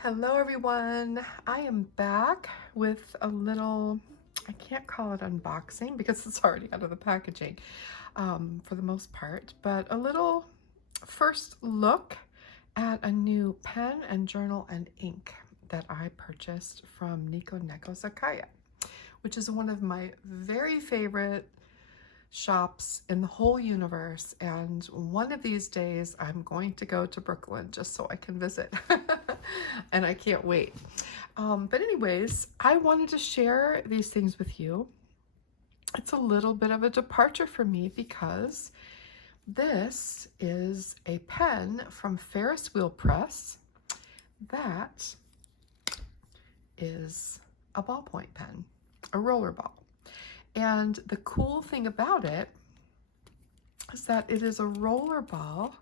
Hello everyone, I am back with a little, I can't call it unboxing because it's already out of the packaging for the most part, but a little first look at a new pen and journal and ink that I purchased from Nico Neko Zakaya, which is one of my very favorite shops in the whole universe, and one of these days I'm going to go to Brooklyn just so I can visit and I can't wait. But anyways, I wanted to share these things with you. It's a little bit of a departure for me because this is a pen from Ferris Wheel Press that is a ballpoint pen, a rollerball. And the cool thing about it is that it is a rollerball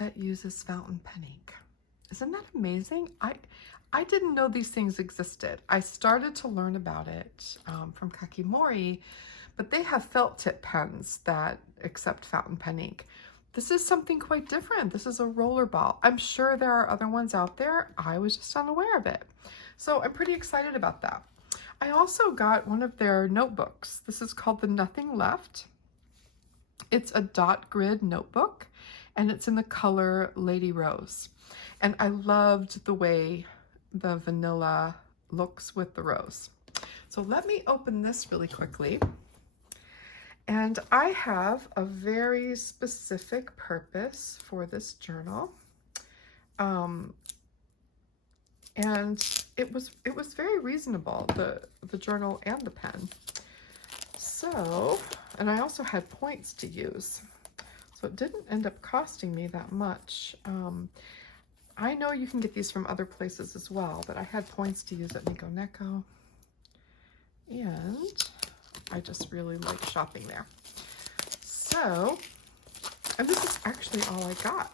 that uses fountain pen ink. Isn't that amazing? I didn't know these things existed. I started to learn about it from Kakimori, but they have felt tip pens that accept fountain pen ink. This is something quite different. This is a rollerball. I'm sure there are other ones out there. I was just unaware of it. So I'm pretty excited about that. I also got one of their notebooks. This is called the Nothing Left. It's a dot grid notebook and it's in the color Lady Rose. And I loved the way the vanilla looks with the rose. So let me open this really quickly. And I have a very specific purpose for this journal. And it was very reasonable, the journal and the pen. So, and I also had points to use, so it didn't end up costing me that much. I know you can get these from other places as well, but I had points to use at Nico Neko, and I just really like shopping there. So, and this is actually all I got,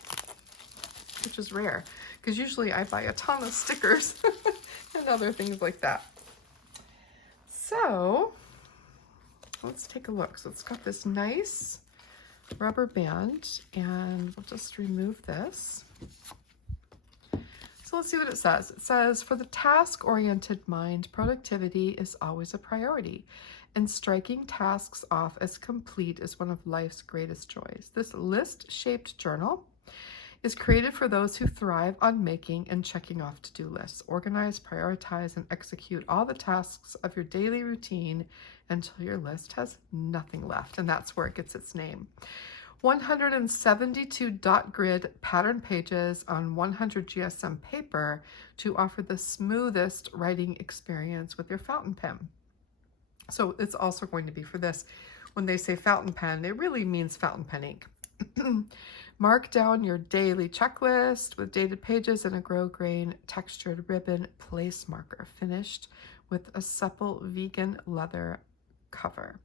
which is rare, because usually I buy a ton of stickers and other things like that. So let's take a look. So it's got this nice rubber band, and we'll just remove this. So let's see what it says. It says, for the task-oriented mind, productivity is always a priority, and striking tasks off as complete is one of life's greatest joys. This list-shaped journal is created for those who thrive on making and checking off to-do lists. Organize, prioritize, and execute all the tasks of your daily routine until your list has nothing left, and that's where it gets its name. 172 dot grid pattern pages on 100 GSM paper to offer the smoothest writing experience with your fountain pen. So it's also going to be for this. When they say fountain pen, it really means fountain pen ink. Mark down your daily checklist with dated pages and a grosgrain textured ribbon place marker finished with a supple vegan leather cover.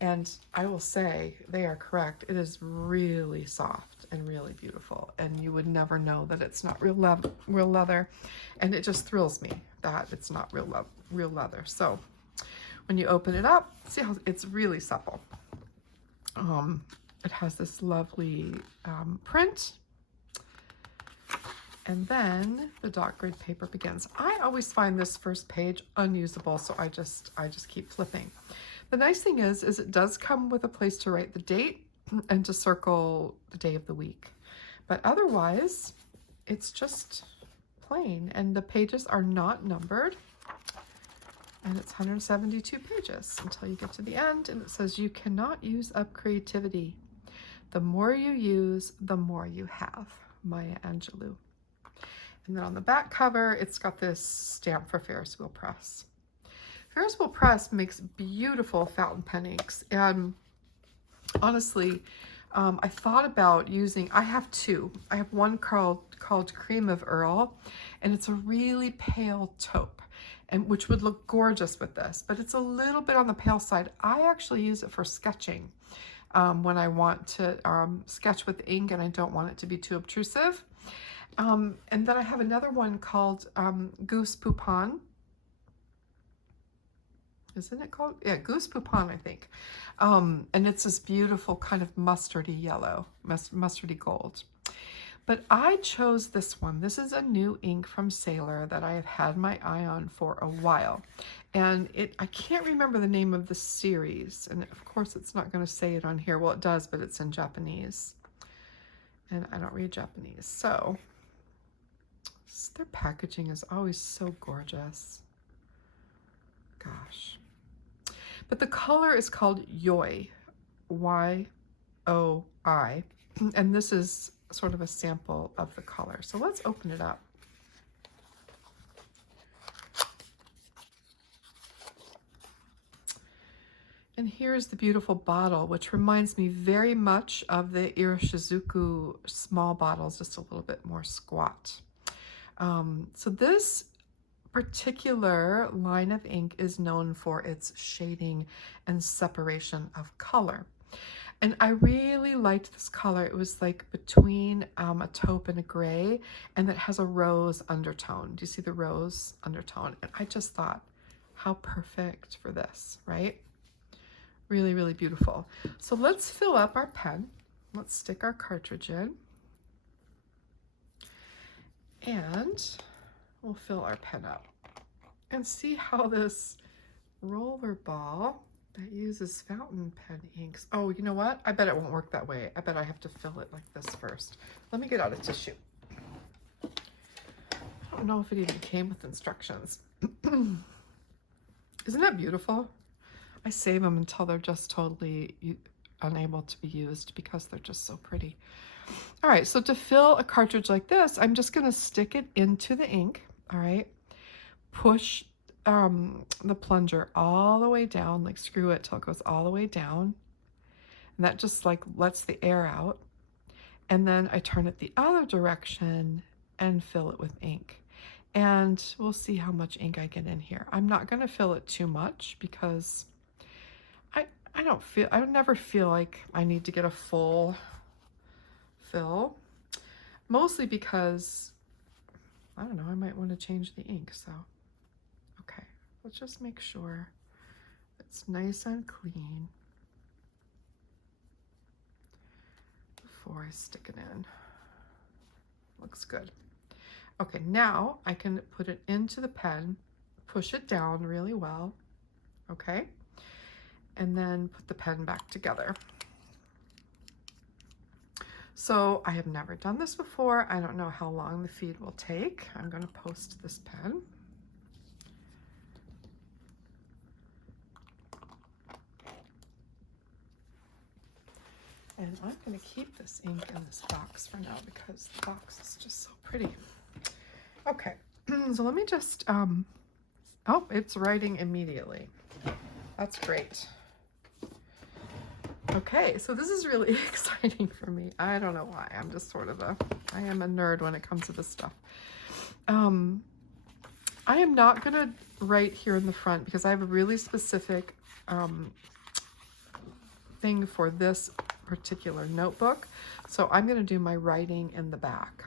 And I will say they are correct. It is really soft and really beautiful, and you would never know that it's not real leather. And it just thrills me that it's not real leather. So when you open it up, see how it's really supple. It has this lovely print, and then the dot grid paper begins. I always find this first page unusable, so I just keep flipping. The nice thing is it does come with a place to write the date and to circle the day of the week, but otherwise it's just plain, and the pages are not numbered. And it's 172 pages until you get to the end, and it says you cannot use up creativity. The more you use, the more you have. Maya Angelou. And then on the back cover, it's got this stamp for Ferris Wheel Press. Ferris Wheel Press makes beautiful fountain pen inks, and honestly, I thought about using, I have two. I have one called Cream of Earl, and it's a really pale taupe, and which would look gorgeous with this, but it's a little bit on the pale side. I actually use it for sketching when I want to sketch with ink and I don't want it to be too obtrusive. And then I have another one called Goose Poupon. Isn't it called? Yeah, Goose Poupon, I think. And it's this beautiful kind of mustardy yellow, mustardy gold. But I chose this one. This is a new ink from Sailor that I have had my eye on for a while. And I can't remember the name of the series. And of course it's not going to say it on here. Well, it does, but it's in Japanese. And I don't read Japanese. So their packaging is always so gorgeous. Gosh. But the color is called Yoi. Y-O-I. And this is sort of a sample of the color. So let's open it up. And here's the beautiful bottle, which reminds me very much of the Irishizuku small bottles, just a little bit more squat. So this particular line of ink is known for its shading and separation of color. And I really liked this color. It was like between a taupe and a gray, and it has a rose undertone. Do you see the rose undertone? And I just thought, how perfect for this, right? Really, really beautiful. So let's fill up our pen. Let's stick our cartridge in. And we'll fill our pen up. And see how this Rollerball that uses fountain pen inks. Oh, you know what? I bet it won't work that way. I bet I have to fill it like this first. Let me get out a tissue. I don't know if it even came with instructions. Isn't that beautiful? I save them until they're just totally unable to be used because they're just so pretty. All right, so to fill a cartridge like this, I'm just going to stick it into the ink, all right? Push the plunger all the way down, like screw it till it goes all the way down. And that just like lets the air out. And then I turn it the other direction and fill it with ink. And we'll see how much ink I get in here. I'm not going to fill it too much because I never feel like I need to get a full fill. Mostly because, I don't know, I might want to change the ink, so. Okay, let's just make sure it's nice and clean before I stick it in. Looks good. Okay, now I can put it into the pen, push it down really well, okay? And then put the pen back together. So I have never done this before. I don't know how long the feed will take. I'm going to post this pen. And I'm going to keep this ink in this box for now because the box is just so pretty. Okay, so let me just, oh, it's writing immediately. That's great. Okay, so this is really exciting for me. I don't know why. I'm just sort of I am a nerd when it comes to this stuff. I am not going to write here in the front because I have a really specific thing for this particular notebook. So I'm going to do my writing in the back.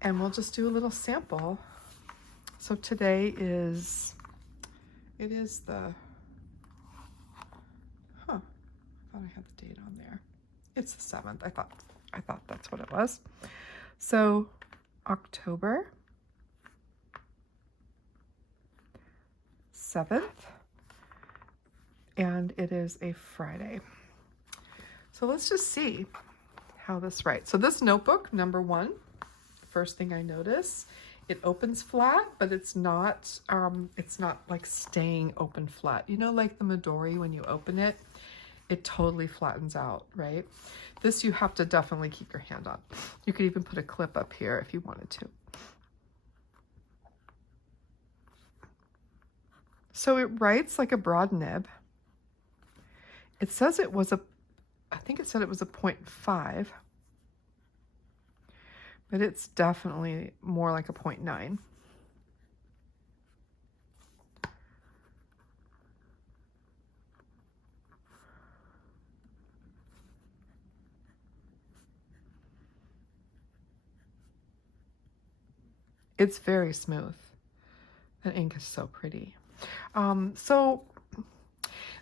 And we'll just do a little sample. So today is, it is the, I thought I had the date on there. It's the 7th. I thought that's what it was. So October 7th, and it is a Friday. So let's just see how this writes. So this notebook, number 1, first thing I notice, it opens flat, but it's not like staying open flat. You know, like the Midori, when you open it, it totally flattens out, right? This you have to definitely keep your hand on. You could even put a clip up here if you wanted to. So it writes like a broad nib. It says it was I think it said it was a 0.5, but it's definitely more like a 0.9. It's very smooth. That ink is so pretty. So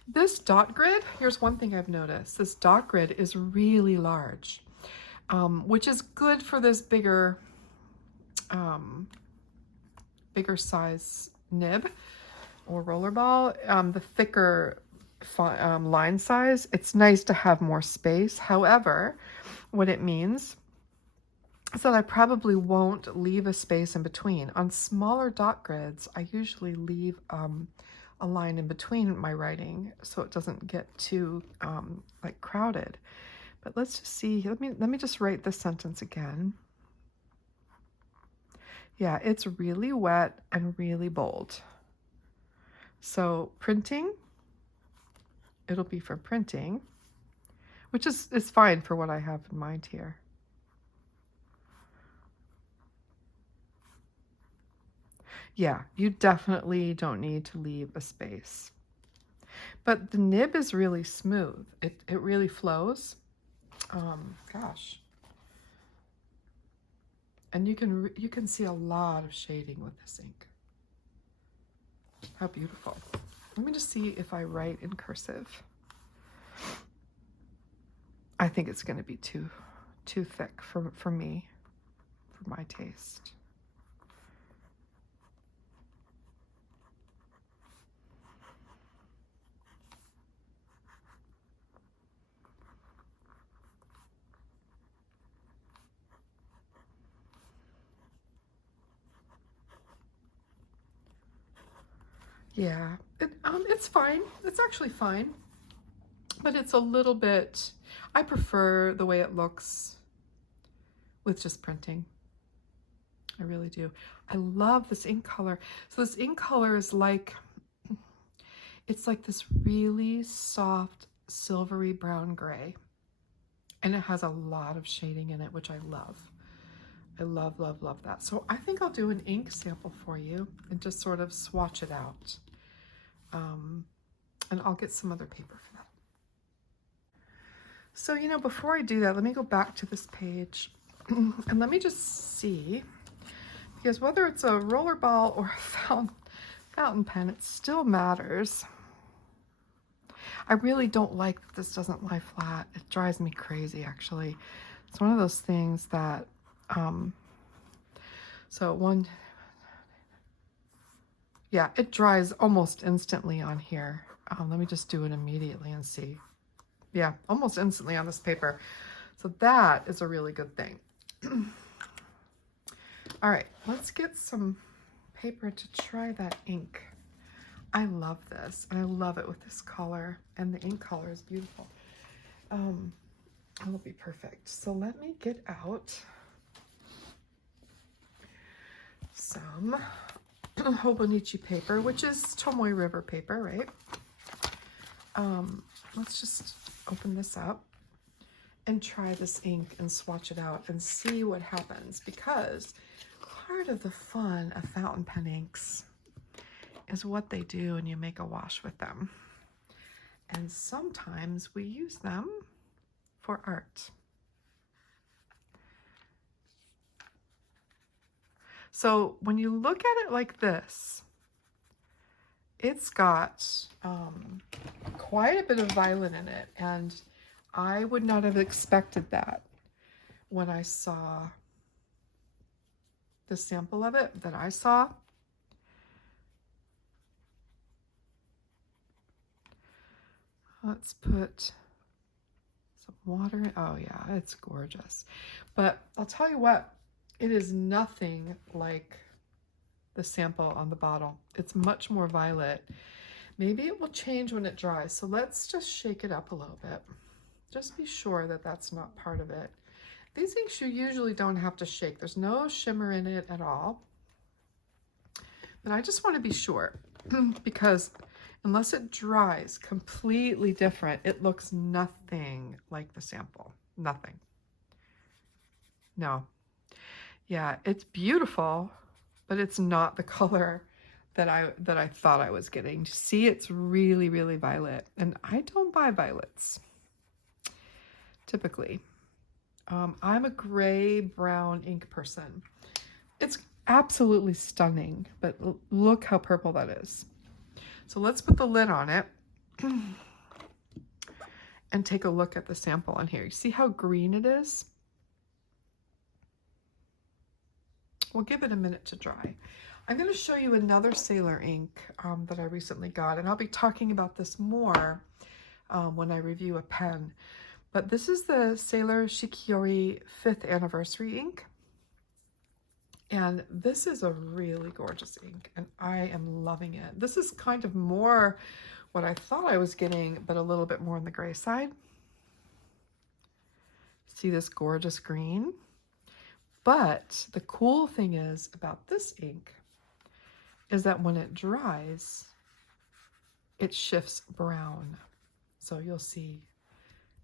this dot grid, here's one thing I've noticed. This dot grid is really large. which is good for this bigger size nib or rollerball. The thicker line size, it's nice to have more space. However, what it means is that I probably won't leave a space in between. On smaller dot grids, I usually leave a line in between my writing so it doesn't get too like crowded. But let's just see. Let me just write this sentence again. Yeah, it's really wet and really bold. So printing, it'll be for printing, which is fine for what I have in mind here. Yeah, you definitely don't need to leave a space. But the nib is really smooth. It really flows. Gosh. And you can see a lot of shading with this ink. How beautiful. Let me just see if I write in cursive. I think it's going to be too thick for me, for my taste. Yeah, it's fine. It's actually fine, but it's a little bit, I prefer the way it looks with just printing. I really do. I love this ink color. So this ink color is like, it's like this really soft silvery brown gray, and it has a lot of shading in it, which I love. I love, love, love that. So I think I'll do an ink sample for you and just sort of swatch it out. And I'll get some other paper for that. So, you know, before I do that, let me go back to this page and let me just see, because whether it's a rollerball or a fountain pen, it still matters. I really don't like that this doesn't lie flat. It drives me crazy, actually. It's one of those things that, yeah, it dries almost instantly on here. Let me just do it immediately and see. Yeah, almost instantly on this paper. So that is a really good thing. All right, let's get some paper to try that ink. I love this, and I love it with this color, and the ink color is beautiful. It'll be perfect. So let me get out some Hobonichi paper, which is Tomoe River paper, right? Let's just open this up and try this ink and swatch it out and see what happens, because part of the fun of fountain pen inks is what they do when you make a wash with them. And sometimes we use them for art. So when you look at it like this, it's got quite a bit of violet in it, and I would not have expected that when I saw the sample of it that I saw. Let's put some water in. Oh yeah, it's gorgeous. But I'll tell you what, it is nothing like the sample on the bottle. It's much more violet. Maybe it will change when it dries. So let's just shake it up a little bit. Just be sure that that's not part of it. These inks you usually don't have to shake. There's no shimmer in it at all. But I just want to be sure because unless it dries completely different, it looks nothing like the sample. Nothing. No. Yeah, it's beautiful, but it's not the color that I thought I was getting. See, it's really, really violet, and I don't buy violets typically. I'm a gray brown ink person. It's absolutely stunning, but look how purple that is. So let's put the lid on it and take a look at the sample on here. You see how green it is? we'll give it a minute to dry. I'm going to show you another Sailor ink that I recently got, and I'll be talking about this more when I review a pen. But this is the Sailor Shikiori 5th Anniversary ink. And this is a really gorgeous ink, and I am loving it. This is kind of more what I thought I was getting, but a little bit more on the gray side. See this gorgeous green? But the cool thing is about this ink is that when it dries, it shifts brown. So you'll see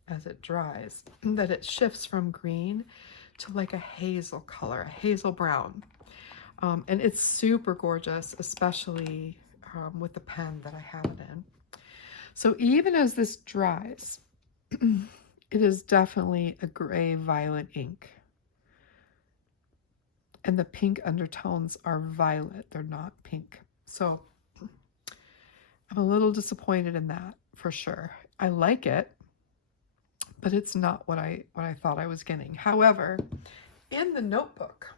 as it dries that it shifts from green to like a hazel color, a hazel brown. And it's super gorgeous, especially with the pen that I have it in. So even as this dries, it is definitely a gray violet ink. And the pink undertones are violet, they're not pink. So I'm a little disappointed in that for sure. I like it, but it's not what I thought I was getting. However, in the notebook,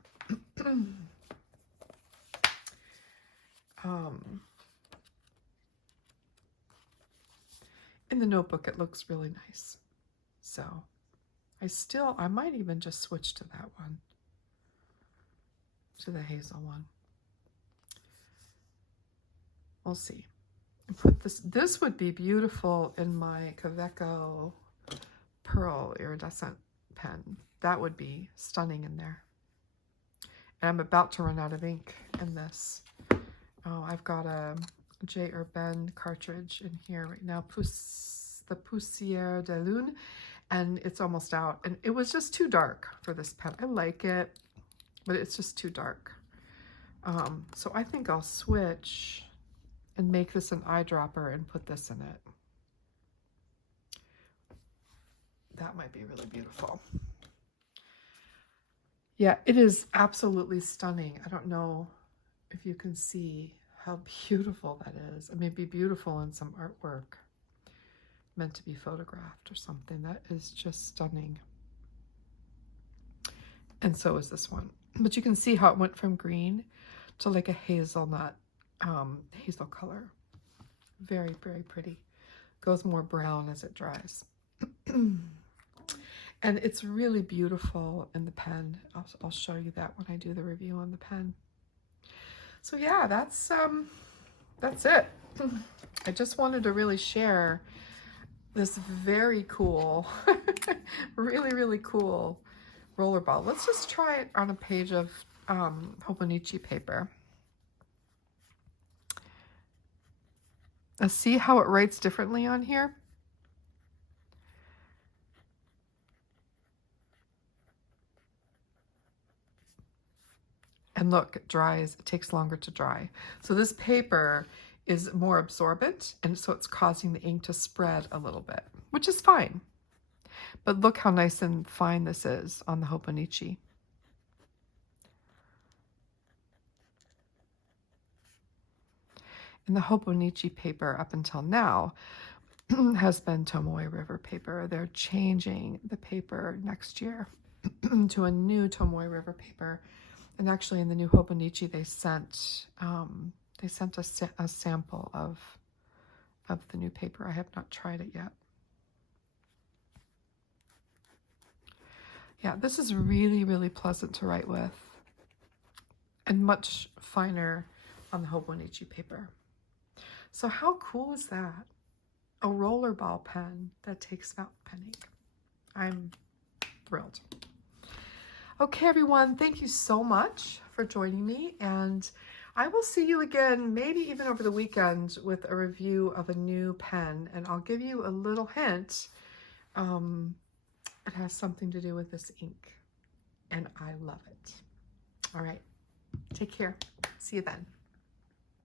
it looks really nice. So I might even just switch to that one, to the hazel one. We'll see. Put this would be beautiful in my Kaweco Pearl iridescent pen. That would be stunning in there. And I'm about to run out of ink in this. Oh, I've got a J. Urbain cartridge in here right now, the Poussière de Lune, and it's almost out. And it was just too dark for this pen. I like it, but it's just too dark. So I think I'll switch and make this an eyedropper and put this in it. That might be really beautiful. Yeah, it is absolutely stunning. I don't know if you can see how beautiful that is. It may be beautiful in some artwork meant to be photographed or something. That is just stunning. And so is this one. But you can see how it went from green to like a hazelnut, hazel color. Very, very pretty. Goes more brown as it dries. And it's really beautiful in the pen. I'll show you that when I do the review on the pen. So yeah, that's it. I just wanted to really share this very cool, really, really cool rollerball. Let's just try it on a page of Hobonichi paper. See how it writes differently on here? And look, it dries, it takes longer to dry. So this paper is more absorbent, and so it's causing the ink to spread a little bit, which is fine. But look how nice and fine this is on the Hobonichi. And the Hobonichi paper up until now has been Tomoe River paper. They're changing the paper next year to a new Tomoe River paper. And actually in the new Hobonichi, they sent a sample of the new paper. I have not tried it yet. Yeah, this is really, really pleasant to write with, and much finer on the Hobonichi paper. So how cool is that? A rollerball pen that takes fountain pen ink. I'm thrilled. Okay, everyone, thank you so much for joining me, and I will see you again, maybe even over the weekend, with a review of a new pen, and I'll give you a little hint. It has something to do with this ink, and I love it. All right, take care. See you then.